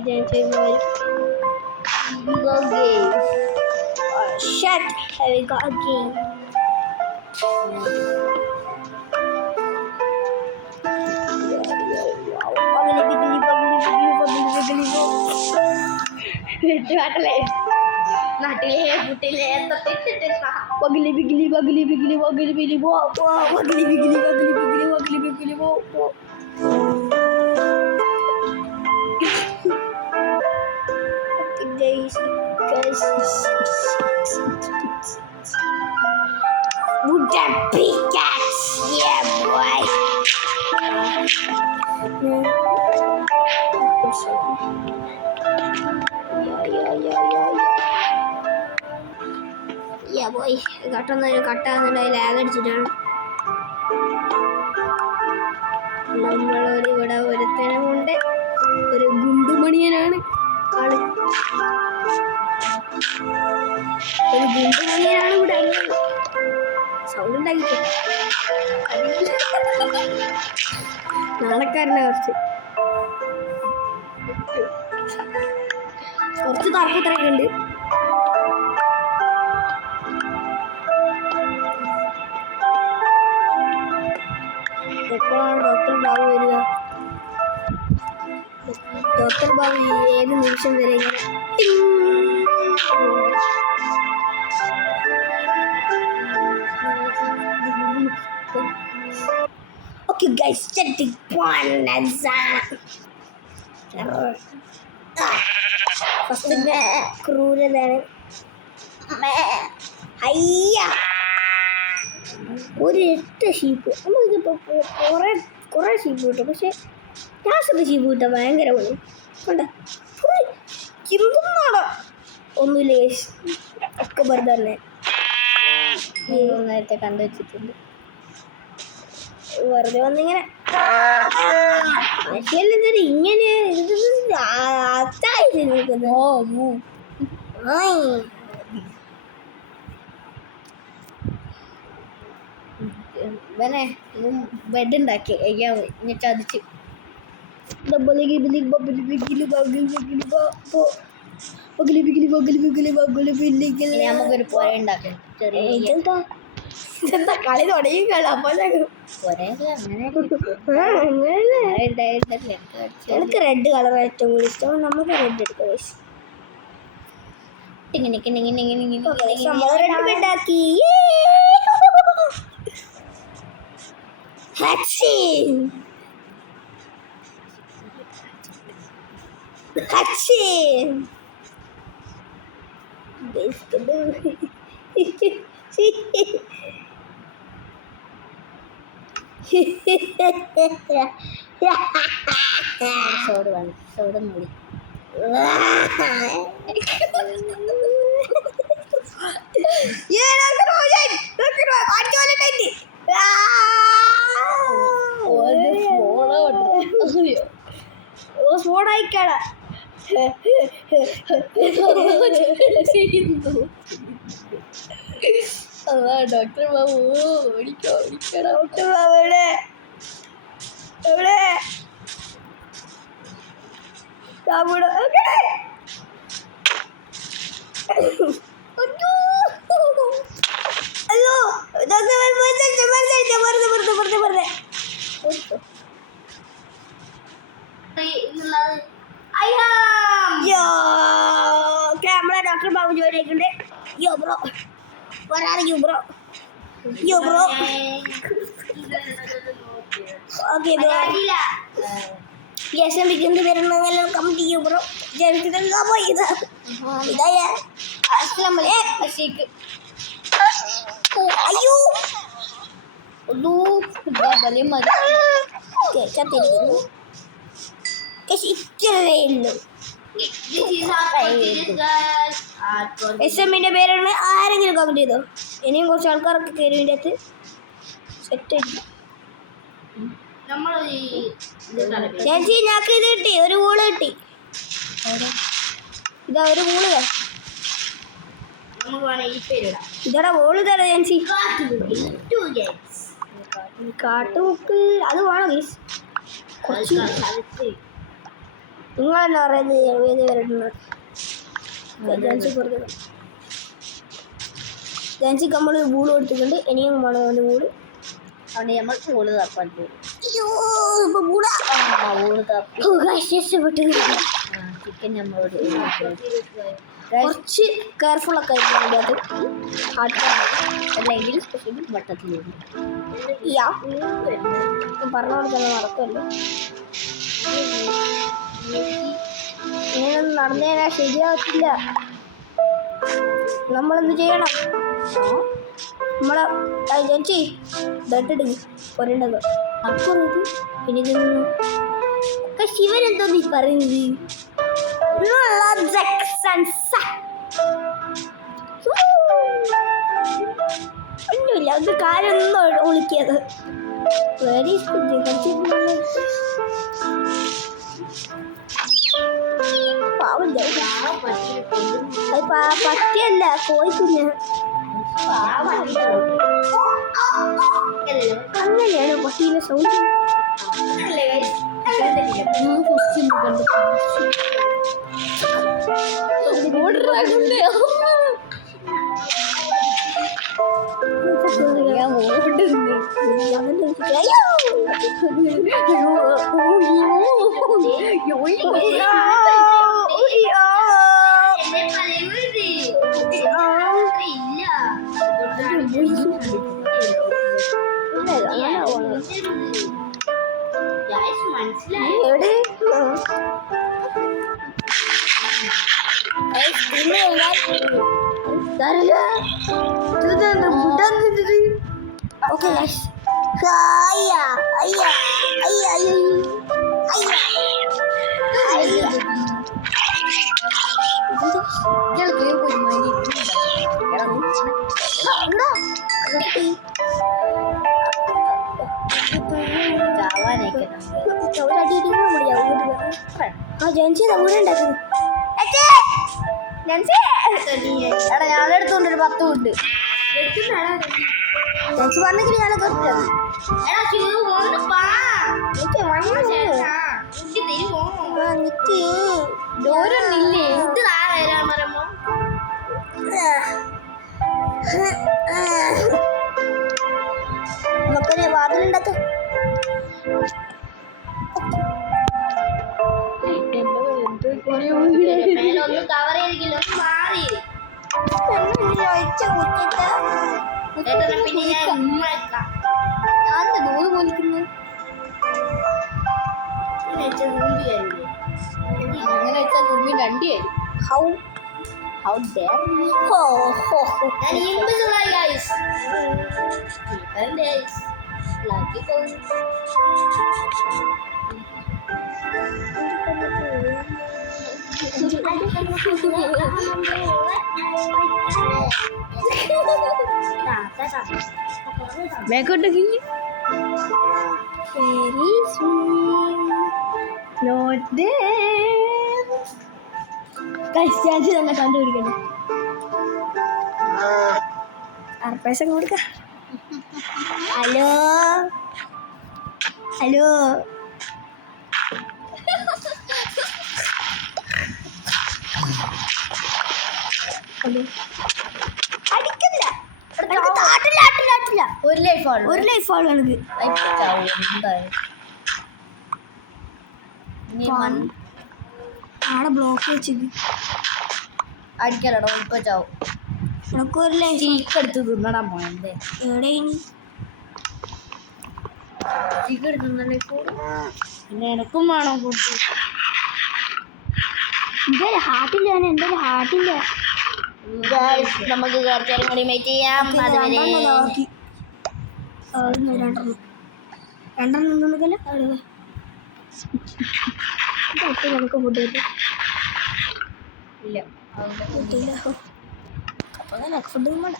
go game. Shit, we got a game. നാട്ടിലെ കുട്ടിലെ Wagly bigly wagly bigly wagly bigly wo wagly bigly wagly bigly wagly bigly wo. Guys, with the pickaxe, yeah boy. Yeah boy, കട്ടൊന്നൊരു കട്ടാകുന്നുണ്ടായി lag അടിച്ചിട്ടാണ് നമ്മളൊരു ഇവിടെ ഒരുത്തനമുണ്ട് ഒരു ഗുണ്ടുമണിയനാണ് ആള് ഒരു ഗുണ്ടുമണിയനാണ് ഇവിടെ സൗണ്ട് ഉണ്ടാക്കിട്ട് നാണക്കാരനെ കുറച്ച് താല്പര്യമൊക്കെ ഉണ്ട് എപ്പോഴാണ് ഡോക്ടർ ബാബു വരിക ഡോക്ടർ ബാബു ഏത് നിമിഷം വരെ ഓക്കെ ഗൈസ് ചെക്ക് ഫസ്റ്റ് ക്രൂരതാണ് അയ്യ ഒരു 8 ഷീപ്പ് നമുക്കിപ്പോൾ കുറേ ഷീപ്പ് കിട്ടും പക്ഷെ ലാസ്റ്റത്തെ ഷീപ്പ് കിട്ടാൻ ഭയങ്കര പണി കണ്ട ചിന്തുന്നാടോ ഒന്നുമില്ല ഒക്കെ വെറുതെ തന്നെ നേരത്തെ കണ്ടു വെച്ചിട്ടുണ്ട് വെറുതെ വന്നിങ്ങനെ മനുഷ്യല്ലേ ഇങ്ങനെ അച്ചായി നിൽക്കുന്നു ഇവനെ ബെഡ് ഉണ്ടാക്കി ഞാൻ ചതിച്ച് നമുക്കൊരു പുര ഉണ്ടാക്കാം ചെറിയ കളി തുടങ്ങിക്കാണ് അപ്പൊ എനിക്ക് റെഡ് കളർ ഏറ്റവും കൂടുതൽ ഇഷ്ടം നമുക്ക് റെഡ് എടുക്കാം നമ്മൾ റെഡ് ബെഡാക്കി Hatching! സോഡ് മൂടി സ്ഫോടായിക്കാടാ ഡോക്ടർ ബാബു ഓടിക്കോ ഡോക്ടർ ബാബു എവിടെ ബാബുടെ അയ്യോ ക്യാമറ ഡോക്ടർ ബാബു ജോലിയായിട്ടുണ്ട് യോ ബ്രോ വരാറിയോ ബ്രോ യോ ബ്രോ ഓക്കെ ബ്രോ യെസ് വിളിക്കുന്നത് വരുന്നതെല്ലാം കമന്റ് ചെയ്യൂ ബ്രോ ജനിച്ചിട്ട് പോയി ഇതായ അയ്യോ വലിയ മതി കേൾക്കാത്തിരിക്കുന്നു ഇത്രയേ ഉള്ളൂ എസ് എമ്മിന്റെ പേരാണ് ആരെങ്കിലും കമന്റ് ചെയ്തോ ഇനിയും കുറച്ച് ആൾക്കാരൊക്കെ കയറി ഇതിൻ്റെ അകത്ത് സെറ്റ് ആയിട്ട് ചേച്ചി ഞങ്ങൾക്ക് ഇത് കിട്ടി ഒരു വൂള് കിട്ടി ഇതാ ഒരു വൂള് ഇതാ വോള് തരാം ചേച്ചി കാട്ടുമുക്ക് അത് വേണോ ഗീസ് കുറച്ച് നിങ്ങളെന്നാ പറയുന്നത് ഏത് വരട്ടുന്നത് ജാൻസിക്ക് നമ്മൾ ബൂള് കൊടുത്തിട്ടുണ്ട്. ഇനിയും വേണം അവൻ്റെ ബൂള്. അവിടെ നമ്മൾ ബോള് തപ്പാൻ പോകും. അയ്യോ ഇപ്പൊ ബൂളാ ബോള് തപ്പി ഇഷ്ടപ്പെട്ടു. ചിക്കൻ നമ്മളോട് കുറച്ച് കെയർഫുള്ളൊക്കെ ആയിരിക്കും അതിൻ്റെ അകത്ത്. അല്ലെങ്കിൽ സ്പെഷ്യലി വട്ടത്തിലുണ്ട്. പറഞ്ഞോട് തന്നെ നടക്കുമല്ലോ. ഇങ്ങനെയൊന്നും നടന്നു കഴിഞ്ഞാൽ ശരിയാവത്തില്ല. നമ്മളെന്ത് ചെയ്യണം? നമ്മളെ ജനിച്ചി ഇട്ടിട്ട് പറയേണ്ടത് അപ്പുറത്ത് പിന്നെ ഒക്കെ ശിവൻ എന്തോ നീ പറയുന്നത്? ഒന്നുമില്ല, അത് കാര്യമൊന്നും ഒളിക്കിയത്. പാവല്ല, അത് പറ്റിയല്ല കോഴിക്കുഞ്ഞ്. അങ്ങനെയാണ് പട്ടീനെ സൗണ്ട്. Okay guys. ഞാനെടുത്തോണ്ടൊരു 10 ഉണ്ട്. പറഞ്ഞെങ്കിൽ ഞാൻ നമുക്കൊരു വാതിലുണ്ടാക്കാം. കവർ ചെയ്തില്ല, മാറി അങ്ങനെ വെച്ചാൽ ഭൂമി രണ്ടിയായി. How dare you? And invisible guys. Even guys. Lucky boy. Background gini. Very sweet. Not there. Guys, jangan jangan kandung. RPS കൊടുക്ക. ഹലോ ഹലോ അടിക്കില്ല. ഒരു ലൈഫാണ്, ഒരു ലൈഫാണ് എനിക്ക്. ആടെ ബ്ലോക്ക് വെച്ചിട്ട് അടിക്കലടോ. ഇപ്പൊ ചാവും. എനക്കൊരു ലൈഫ് ചീക്കെടുത്ത് തിന്നടാ മോനെ. എവിടെ ചീക്കെടുത്ത് തിന്നണേ പിന്നെ എനക്കും വേണോ ഫുഡ്? എന്തായാലും ഹാർട്ടില്ല, എന്തായാലും ഹാർട്ടില്ല. നമുക്ക് കുറച്ചേരം കൂടി വെയിറ്റ് ചെയ്യാം. രണ്ടെണ്ണം നിന്നൊന്നുമില്ല. നമുക്ക് ഫുഡ് കിട്ടും. ഇല്ല കിട്ടില്ല. അപ്പോൾ ഫുഡ് വേണ്ട.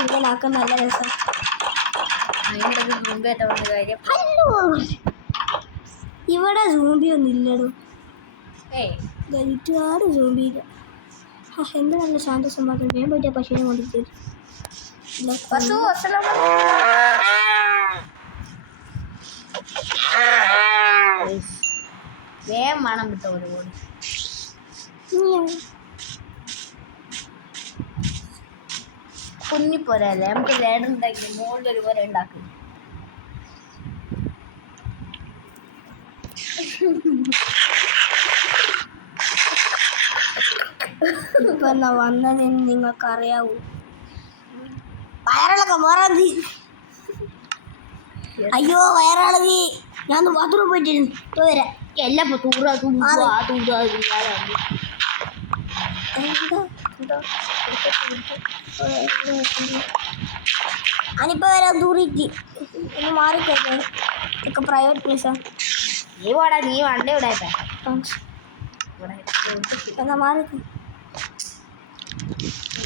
ഇതിലാക്കാൻ നല്ല രസം. ഇവിടെ സൂമ്പി ഒന്നും ഇല്ലടോ. ഒരുപാട് സോംബിയില്ല. എന്ത് നല്ല ശാന്ത സമാധാനം. ഞാൻ പോയിട്ട് ആ പശുവിനെ കൊണ്ടിരിക്കും. പശു വേഗം മണം കിട്ടോ ഒരുപാട്. കുഞ്ഞിപ്പോരല്ലേ നമുക്ക് ലേഡ് ഉണ്ടാക്കി മുകളിൽ ഒരു പോലെ ഉണ്ടാക്കും. ഇപ്പൊ എന്നാ വന്നതെന്ന് നിങ്ങൾക്ക് അറിയാവൂ. വയറിളക്കം വേറെ. അയ്യോ വയറിളകി. ഞാൻ ബാത്റൂം പോയിട്ടിരുന്നു. ഇപ്പൊ വരാം. എല്ലാം ഞാനിപ്പോ വരാം. ദൂരേക്ക് ഒന്ന് മാറിക്കോട്ടെ. ഇതൊക്കെ പ്രൈവറ്റ് പ്ലേസാ. നീ പോടാ, നീ വണ്ടി വിടാത്ത എന്നാ മാറിക്കോ.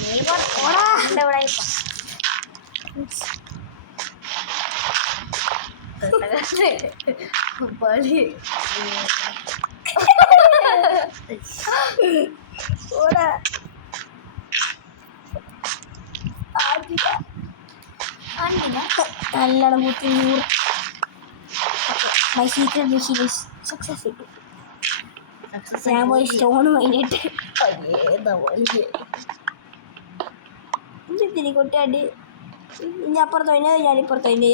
നീ പോടാ ഇവിടെ. നല്ലോണം കൂട്ടി 100. My secret mission is success. ഞാൻ പോയി സ്റ്റോൺ കഴിഞ്ഞിട്ട് തിരി കൊട്ടിയാണ്ട് ഇനി അപ്പുറത്ത് കഴിഞ്ഞാൽ ഞാനിപ്പുറത്ത് കഴിഞ്ഞ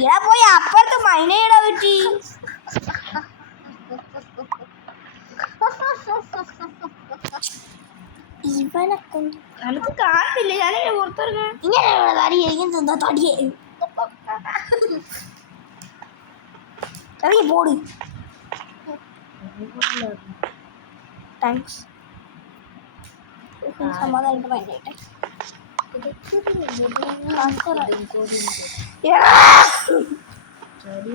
ഇയാ പോയി അപ്പുറത്ത് മൈനയിടാ പറ്റി. ഇവനെ കൊണ്ട് നമുക്ക് കാണുന്നില്ല. ഞാനിങ്ങനെ പുറത്തിറങ്ങാൻ ഇങ്ങനെ തടിയെ തടിയെ ഇറങ്ങി പോടി. താങ്ക്സ്. സമാധാനമായിട്ട് മൈനയിട്ടെ. ചെറിയ